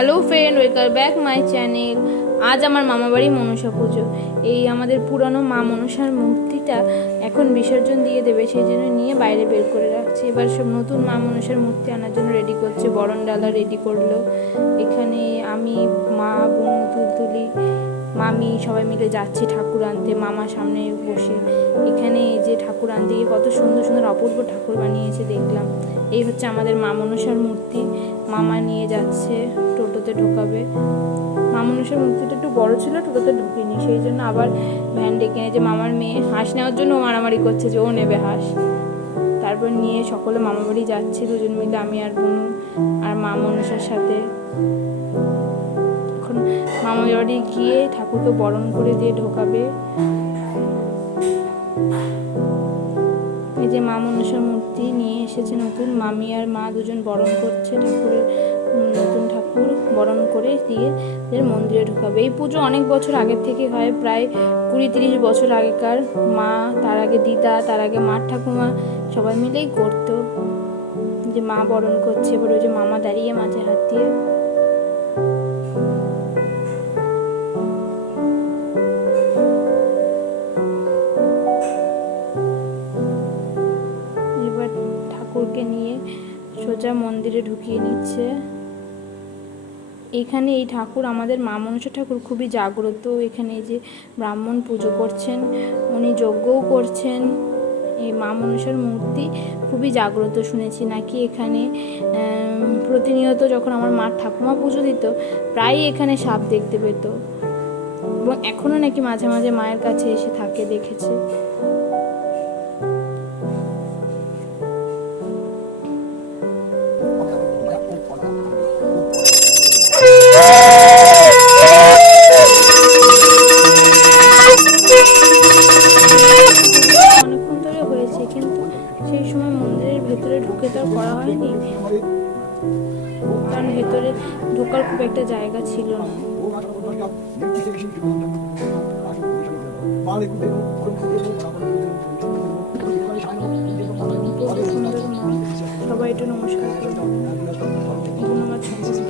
Hello friend, welcome back my channel. আজ আমার মামাবাড়ি মনসা পুজো। এই আমাদের পুরানো মা মনসার মূর্তিটা এখন বিসর্জন দিয়ে দেবে, সেই জন্য নিয়ে বাইরে বের করে রাখছে। এবার সব নতুন মা মনসার মূর্তি আনার জন্য রেডি করছে, বরণ ডালা রেডি করলো। এখানে আমি, মা, বোন, তুলতুলি, মামি সবাই মিলে যাচ্ছি ঠাকুর আনতে। মামা সামনে বসে এখানে এই যে ঠাকুর আনতে গিয়ে কত সুন্দর সুন্দর অপূর্ব ঠাকুর বানিয়েছে দেখলাম। এই হচ্ছে আমাদের মা মনসার মূর্তি। মামা নিয়ে যাচ্ছে, টোটোতে ঢোকাবে। মা মনসার মূর্তিটা একটু বড় ছিল, টোটোতে ঢুকিনি, সেই জন্য আবার ভ্যান ডেকে এনেছে। মামার মেয়ে হাঁস নেওয়ার জন্য মারামারি করছে যে ও নেবে হাঁস। তারপর নিয়ে সকলে মামা বাড়ি যাচ্ছে দুজন মিলে, আমি আর বোনু আর মা মনসার সাথে। এখন মামা বাড়ি গিয়ে ঠাকুরকে বরণ করে দিয়ে ঢোকাবে। এই যে মা মনসার মূর্তি নিয়ে এসেছে নতুন, মামি আর মা দুজন বরণ করছে ঠাকুরের, নতুন ঠাকুর বরণ করে দিয়ে মন্দিরে ঢোকাবে। এই পুজো অনেক বছর আগের থেকে হয়, প্রায় 20-30 বছর আগেকার। মা, তার আগে দিদা, তার আগে মার ঠাকুমা সবাই মিলেই করতো। যে মা বরণ করছে, এবার ওই যে মামা দাঁড়িয়ে মাঝে হাত দিয়ে। এবার ঠাকুরকে নিয়ে সোজা মন্দিরে ঢুকিয়ে নিচ্ছে। এখানে এই ঠাকুর, আমাদের মা মনসা ঠাকুর খুবই জাগ্রত। এখানে যে ব্রাহ্মণ পুজো করছেন, উনি যজ্ঞও করছেন। এই মা মনসার মূর্তি খুবই জাগ্রত শুনেছি নাকি। এখানে প্রতিনিয়ত যখন আমার মার ঠাকুমা পুজো দিত, প্রায়ই এখানে সাপ দেখতে পেত, এবং এখনও নাকি মাঝে মাঝে মায়ের কাছে এসে থাকে, দেখেছে। অনেকক্ষণ ধরে হয়েছে, কিন্তু সেই সময় মন্দিরের ভেতরে ঢুকে তো আর করা হয়নি, কারণ ভেতরে ঢোকার খুব একটা জায়গা ছিল না। সবাই একটু নমস্কার করুন, ধন্যবাদ সকলকে।